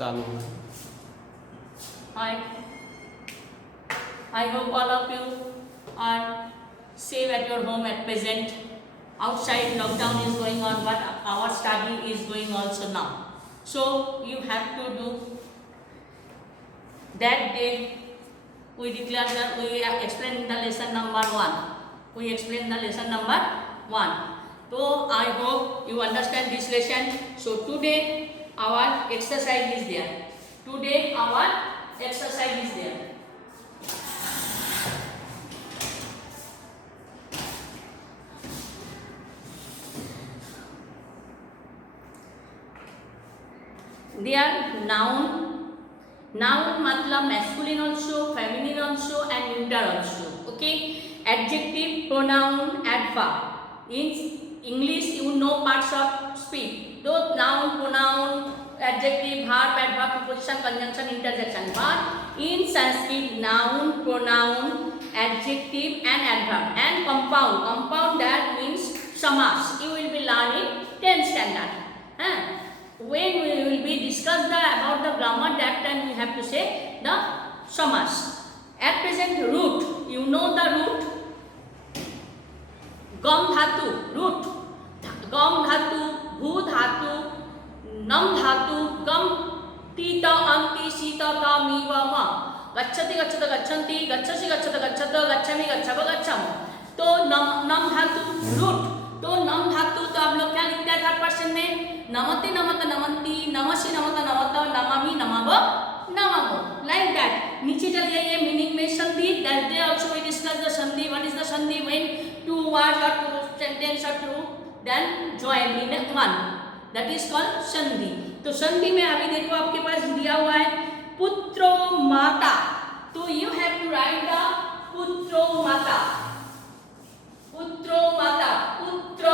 चालू. Hi, I hope all of you are safe at your home at present. Outside lockdown is going on, but our study is going also now. So you have to do that day. We declare that we explain the lesson number 1. We explain the lesson number 1. So I hope you understand this lesson. So today our exercise is there. Today our exercise is there. There noun मतलब masculine also, feminine also and neuter also. Okay. Adjective, pronoun, adverb. In English you know parts of speech. Those noun, pronoun, adjective, verb, adverb, preposition, conjunction, interjection. But in Sanskrit, noun, pronoun, adjective and adverb and compound. Compound that means samas. You will be learning 10th standard. When we will be discuss about the grammar, that time we have to say the samas. At present, root. You know the root. गम धातु root, गम धातु, भू धातु, नम धातु, गम टीत अंति शीत का मी व म. गच्छति गच्छत गच्छन्ति, गच्छसि गच्छत गच्छत, गच्छामि गच्छव गच्छम. तो नम धातु रूट. तो नम धातु तो आप लोग क्या लिखते हैं 3% में? नमति नमत नमन्ति, नमसि नमत नमत, नमामि नमव नमवो. Like that. नीचे चल जाइए मीनिंग में संधि. That day also we discuss the संधि. What is the संधि? When two words or two sentences are two, then join in one. That is called संधि. तो संधि में अभी देखो आपके पास दिया हुआ है पुत्रो माता. तो you have to write the पुत्रो माता. पुत्रो माता. पुत्र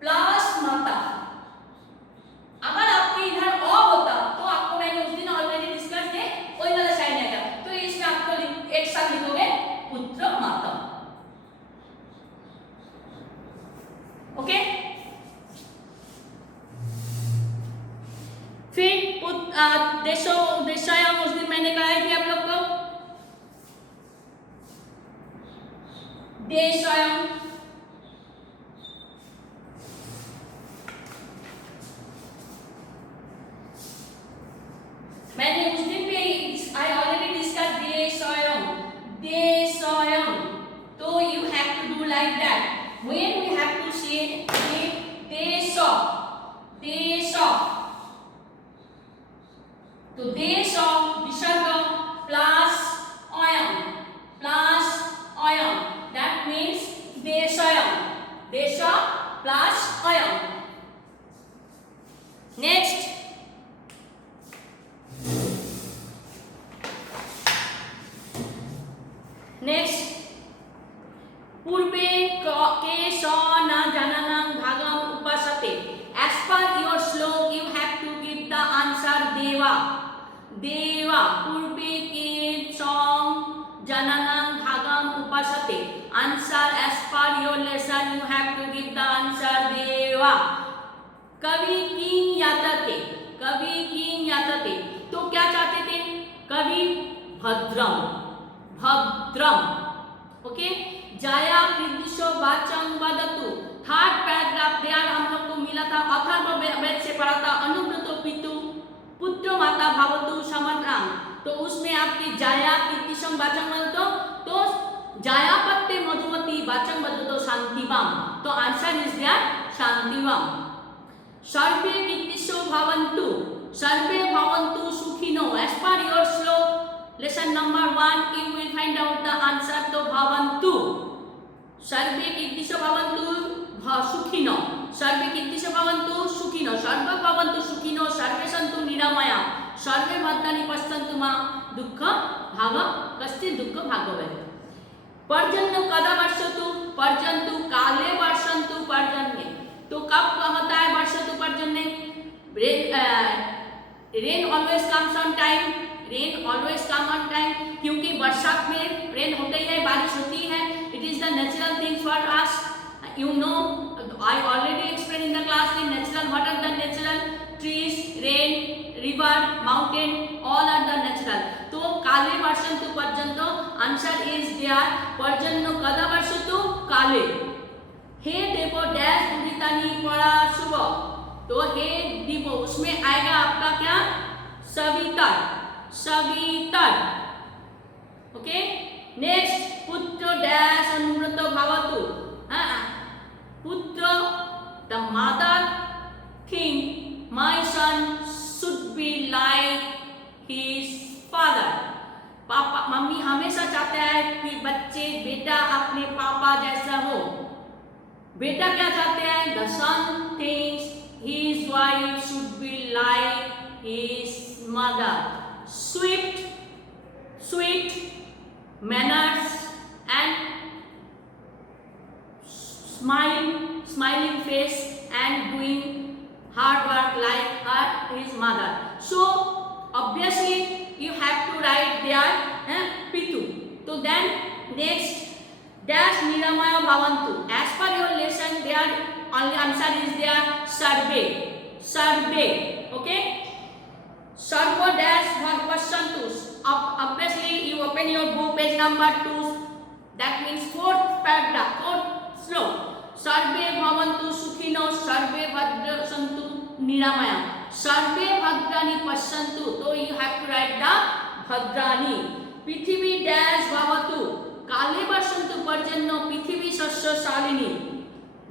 प्लस माता. अगर आपके इधर अ होता तो आपको मैंने उस दिन ऑलरेडी डिस्कस किया वही वाला साइन आएगा. तो इसमें आपको एक साथ लिखोगे पुत्र माता. ओके. फिर देशों उस दिन मैंने कहा कि आप लोग को देशों मैंने उस दिन पे आई ऑलरेडी डिस्कस देशों. तो you have to do like that. when we have to say देशों. तो देशों विसर्ग प्लस अयम. that means देशों प्लस अयम. नेक्स्ट पूर्वे के स न जननं भागम उपासते. As per your slok you have to give the answer देवा. पूर्वे के स जननं भागम उपासते. Answer as per your lesson you have to give the answer देवा. कवि किं यातते. तो क्या चाहते थे कवि? भद्रम. ओके. जाया कृदिशो वाचं वदतु. 3rd पैराग्राफ देयर हम लोग को मिला था अथर्ववेद से पढ़ा था. अनुव्रतो पितु पुत्र माता भवतु समर्णां. तो उसमें आपकी जाया कृदिशं वाचं वदतु. तो जाया पत्ते मधुमती वाचं वदतु शांतिवाम. तो आंसर इज देयर शांतिवाम. सर्वे कृदिशो भवन्तु सुखिनो. एज पर योर श्लोक lesson number 1 you will find out the answer. तो भवन्तु. सर्वे कीर्तिशो भवन्तु सुखिनो. सर्वे कीर्तिशो भवन्तु सुखिनो. सर्वे भवन्तु सुखिनो. सर्वे सन्तु निरामया. सर्वे भद्राणि पश्यन्तु मा दुःख कश्चित् दुःख भागवत्. पर्जन्य कदा वर्षतु. पर्जन्तु काले वर्षन्तु पर्जन्ये. तो कब होता है वर्षतु पर्जन्ये? Rain always comes on time. Rain always come on time. क्योंकि वर्षा में रेन होता ही है, बारिश होती है. It is the natural things for us. You know, I already explained in the class in natural. What are the natural? trees, rain, river, mountain, all are the natural. तो काले वर्षन तो पर्यंत आंसर इज देयर पर्जन्य कदा वर्ष तो काले. हे देवो डैश दुरितानी पड़ा शुभ. तो हे देवो उसमें आएगा आपका क्या सवितर. सवितर. ओके. नेक्स्ट पुत्र डैश अनुव्रत भवतु. पुत्र the mother think my son should be like his father. Papa mummy हमेशा चाहता है कि बच्चे बेटा अपने पापा जैसा हो. बेटा क्या चाहते हैं? The son thinks his wife should be like his mother. Sweet sweet manners and smiling face and doing hard work like his mother. So obviously you have to write there pitu. So then next dash niramaya bhavantu. As per your lesson there only answer is there survey. Survey. Okay. Sarva dash bhagavasantu. Obviously you open your book page number 2. That means fourth paragraph, fourth slope. Sarve bhavantu sukhino sarve bhadrasantu niramaya. Sarve bhadrani pasyantu. So you have to write the bhadrani. Prithivi dash bhavatu. Kale pasyantu parjanno prithivi sasya shalini.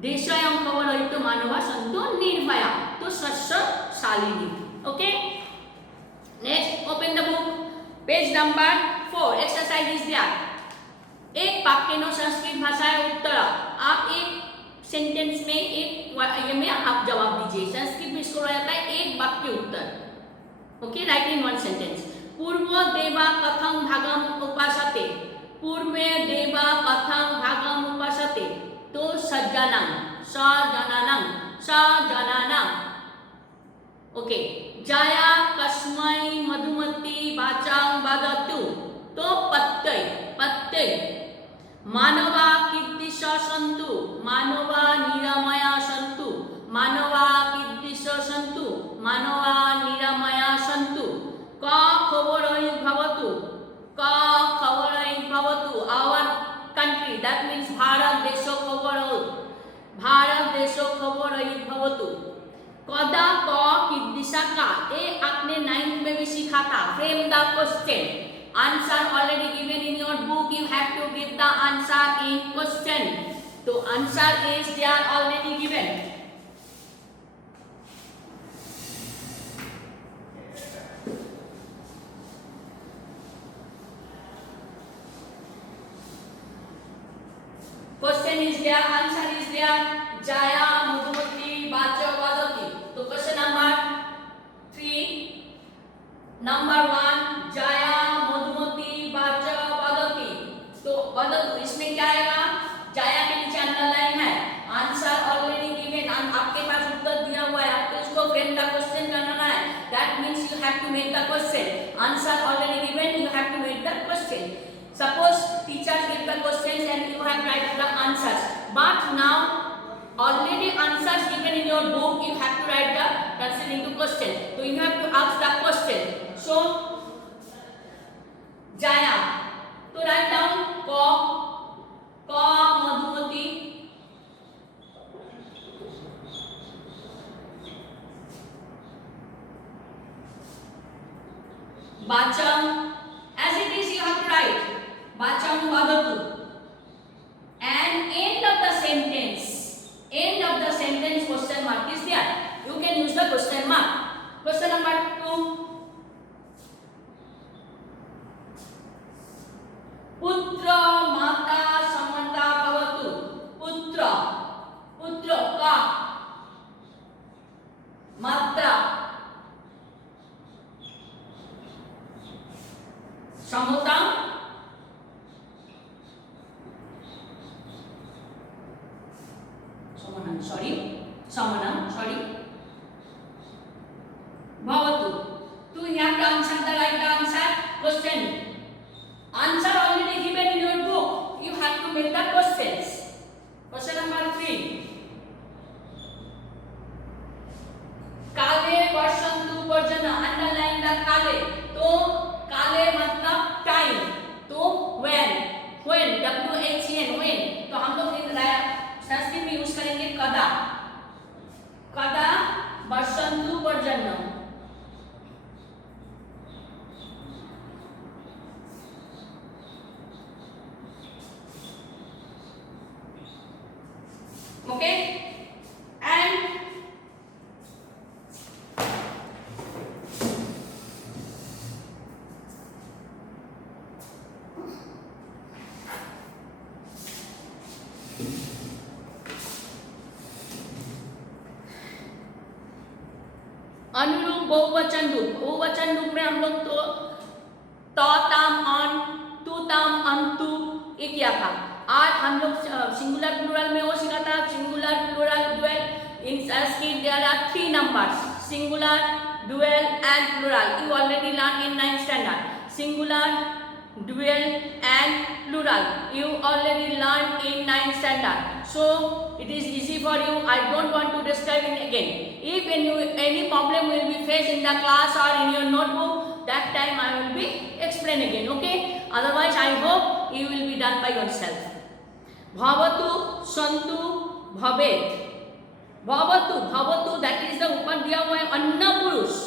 Deshayam kavarayito manava santu nirmaya. So sasya shalini. Okay. Next open the book. Page number 4. Exercise is दिया. एक वाक्य no Sanskrit भाषा है उत्तर. आप एक sentence में एक ये में आप जवाब दीजिए. संस्कृत में इसको रहता है एक वाक्य उत्तर. Okay. Write in one sentence. पूर्व देवा कथं भागम उपासते. पूर्व देवा कथं भागम उपासते. तो सज्जनां सजनानां. ओके. जाया कस्मै मधुमती वाचां वदतु. तो पत्तय पत्तय. मानवा कीर्तिश सन्तु. मानवा निरामया सन्तु. मानवा कीर्तिश सन्तु. मानवा निरामया सन्तु. क खबरै भवतु. क खबरै भवतु. Our country that means Bharat देशो खबरै. भारत देशो खबरै भवतु. कदा क कीर्तिशा का. ये आपने 9th में भी सीखा था. Frame the question. Answer already given in your book. You have to give the answer in question. तो answer is there already given. Question is there. Answer is there. जाया मधुमती वाचा वदति. तो क्वेश्चन नंबर 3. नंबर 1 जाया मधुमती वाचा वदति. तो वदतु इसमें क्या आएगा? जाया के नीचे अंडरलाइन है. Answer already given. आपके पास उत्तर दिया हुआ है. आपको इसको फ्रेम द क्वेश्चन करना है. That means you have to make the question. Answer already given. You have to make the question. Suppose teachers give the questions and you have write the answers. But now already answers given in your book. You have to write the answer into question. So you have to ask the question. So Jaya. So write down ko Madhumati. Bacham. As it is you have to write. Bacham vadatu. And end of the sentence. End of the sentence question mark is there. You can use the question mark. Question number 2. Putra mata samanta bhavatu. Putra. Putra ka. Matra. Samata. Samanam, sorry. Bhavatu. So you have to answer the right answer. Question. Answer already given in your book. Okay and अनुरूप बहुवचन रूप, बहुवचन रूप में हम लोग तो ताम अन, तू ताम अंतु ये किया था। आज हम लोग सिंगुलर प्लूरल में वो सीखा था, singular plural dual. In Sanskrit there are 3 numbers, singular, dual and plural. You already learn in 9th standard singular, dual and plural. You already learned in 9th standard, so it is easy for you. I don't want to describe it again. If any problem will be faced in the class or in your notebook, that time I will be explain again, okay? Otherwise I hope you will be done by yourself. Bhavatu, santu, bhavet. Bhavatu, bhavatu, that is the ऊपर दिया हुआ है अन्य पुरुष,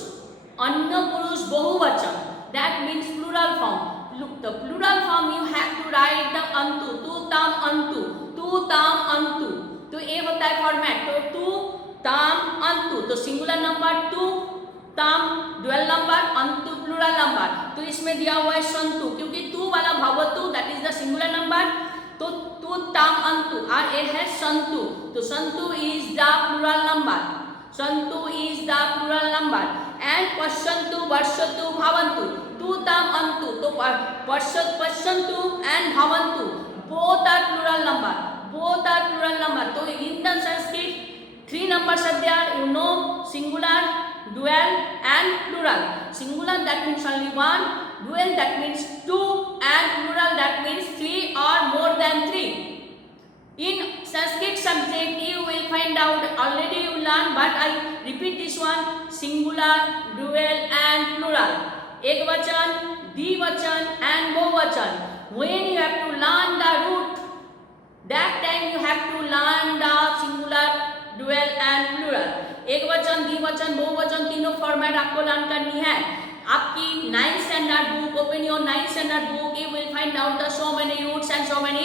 अन्य पुरुष बहुवचन, that means plural form. Look, the plural form you have to write the antu, tu tam antu, tu tam antu. तो ये होता है फॉर्मेट, तो tu tam antu, तो singular number tu, tam dual number, अंतु प्लूरल नंबर। तो इसमें दिया हुआ है संतु, क्योंकि tu वाला भवतु that is the singular number, तो tu tam antu और ये है संतु, तो संतु इज द प्लूरल नंबर, संतु is the plural number. And पश्यन्तु, वर्षतु, भवन्तु, तू ताम अंतु, तो पश्यन्तु एंड भवन्तु both are plural number, both are plural number. So in the Sanskrit 3 numbers are there, you know, singular, dual and plural. Singular that means only one, dual that means two, and plural that means 3 or more than 3. In Sanskrit subject you will find out, already you learn, but I repeat this one, singular, dual and plural. एकवचन, द्विवचन and बहुवचन. When you have to learn the root, that time you have to learn the singular, dual and plural. एकवचन, द्विवचन, बहुवचन तीनों format आपको learn करनी है। आपकी 9th standard book, open your 9th standard book, you will find out the so many roots and so many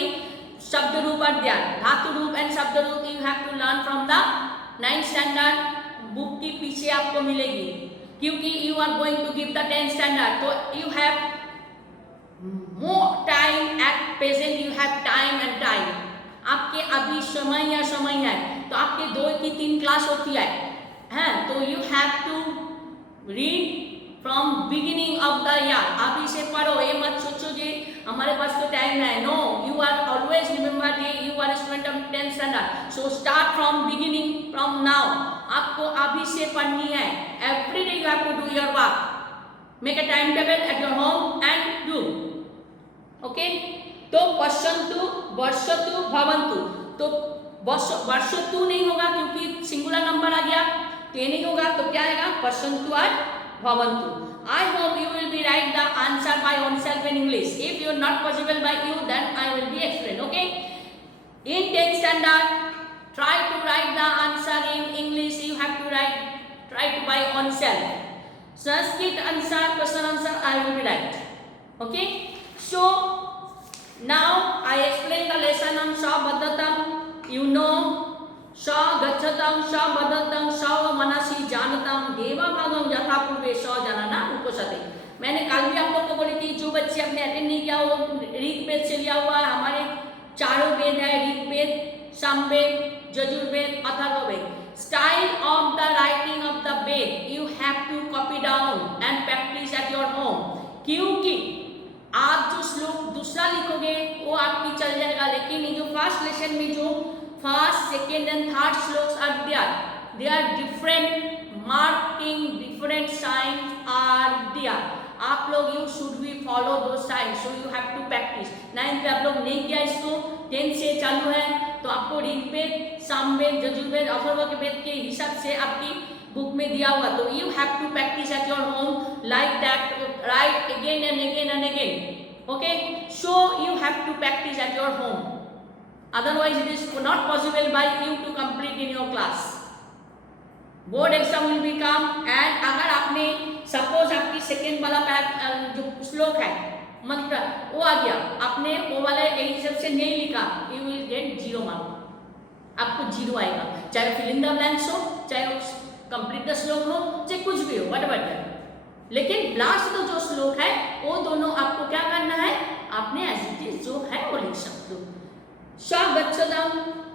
शब्द रूप are there. धातु रूप and शब्द रूप you have to learn from the 9th standard book की पीछे आपको मिलेगी, क्योंकि you are going to give the 10th standard, तो you have more time at present, you have time and time. आपके अभी समय या समय है, तो आपके 2 की 3 क्लास होती है, हैं, तो you have to read from beginning of the year. अभी से पढ़ो, ये मत सोचो जी हमारे पास तो टाइम है, no, you are always remember that you are a student of 10th standard, so start from beginning, from now. आपको अभी से पढ़नी है, every day you have to do your work, make a timetable at your home and do, okay? तो पश्यन्तु, वर्षतु, भवन्तु, तो वर्षतु नहीं होगा क्योंकि सिंगुलर नंबर आ गया, तो ये नहीं होगा, तो क्या आएगा, पश्यन्तु और भवन्तु. I hope you will be write the answer by oneself in English. If you are not possible by you, then I will be explain, okay? In 10th standard, try to write the answer in English. You have to try to by oneself. Sanskrit answer, question answer, I will be write, okay? So now I explain the lesson on Sabadatam. You know, स गच्छतं स वदतं स मनसि जानतं देवभागं यथा पूर्वे स जनना उपसते. मैंने कल भी आप लोगों को बोली थी, जो बच्चे अपने अटेंड नहीं किया वो ऋग्वेद से लिया हुआ, हमारे चारों वेद है, Rigveda, Samaveda, Yajurveda, Atharvaveda. Style of the writing of the Veda you have to copy down and practise at your home, क्योंकि आप जो श्लोक दूसरा लिखोगे वो आपकी चल जाएगा, लेकिन ये जो फर्स्ट लेसन में जो first, second and third slokes are there. They are different marking, different signs are there. आप लोग you should be follow those signs. So you have to practice. 9th में आप लोग नहीं किया इसको, 10th से चालू है, तो आपको ऋग्वेद, सामवेद, यजुर्वेद, अथर्ववेद के हिसाब से आपकी बुक में दिया हुआ, तो you have to practice at your home like that. Write again and again and again. Okay? So you have to practice at your home. Otherwise it is not possible by you to complete in your class. Board exam will become, and अगर आपने suppose आपकी second वाला जो श्लोक है मंत्र वो आ गया, आपने वो वाला एक हिसाब से नहीं लिखा, you will get 0 mark. आपको जीरो आएगा, चाहे फिल इन द ब्लैंक्स हो, चाहे कंप्लीट द श्लोक हो, चाहे कुछ भी हो, व्हाटएवर। लेकिन लास्ट तो जो श्लोक है वो दोनों आपको क्या करना है, आपने एज इट इज जो है वो लिख सकते हो। स गच्छतम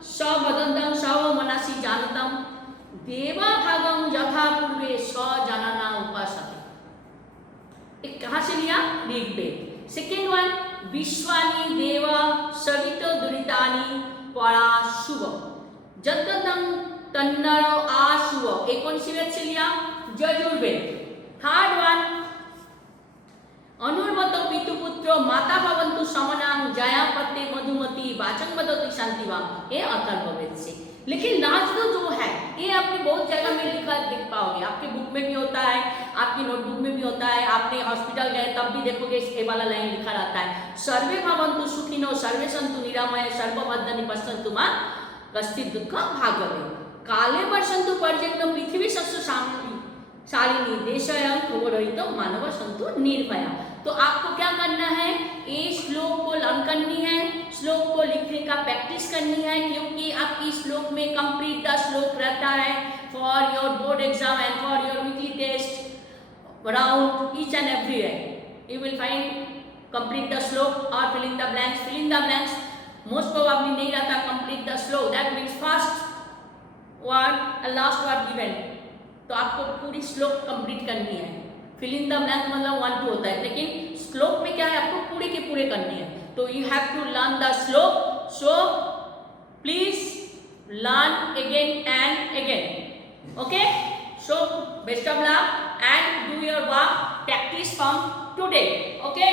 स वदन्तम स वो मनसि जानतम देवा भागम यथा पूर्वे स जानना उपासते। एक कहाँ से लिया, ऋग्वेद। सेकेंड वन, विश्वानि देवा सवितो दुरितानि पराशुव जततम तन्नर आशुव, एक कौन सी वेद से लिया, यजुर्वेद। थर्ड वन, अनुर्मत पितुपुत्र माता भवन्तु समनां जयापत्ते मधुमती वाचन वदति शांतिवाम, ये अथर्ववेद से। लेकिन लास्ट जो है ये आपने बहुत जगह में लिखा देख पाओगे, आपके बुक में भी होता है, आपकी नोटबुक में भी होता है, आपने हॉस्पिटल गए तब भी देखोगे ये वाला लाइन लिखा रहता है, सर्वे भवन्तु सुखिनो सर्वे सन्तु निरामय सर्वभद्राणि पश्यन्तु मा कश्चित् दुःखं भाग्यते काले वर्षन्तु पर्जन्यं पृथिवी शस्य शालिनी देशयं खगोरहितो मानव सन्तु निर्भया। तो आपको क्या करना है, ये श्लोक को लर्न करनी है, श्लोक को लिखने का प्रैक्टिस करनी है, क्योंकि आपकी श्लोक में कंप्लीट द श्लोक रहता है for your board exam and for your weekly test round each and every day. You will find complete the shloka और fill in the blanks. Fill in the blanks most probably नहीं रहता, complete the shloka that means first word and last word given. तो आपको पूरी श्लोक complete करनी है। Fill in the blank मतलब 1 2 होता है, लेकिन श्लोक में क्या है, आपको पूरे के पूरे करनी है। तो you have to learn the shloka, so please learn again and again. Okay, so best of luck and do your work, practice from today. Okay,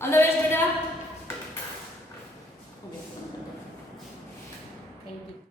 all the best बेटा।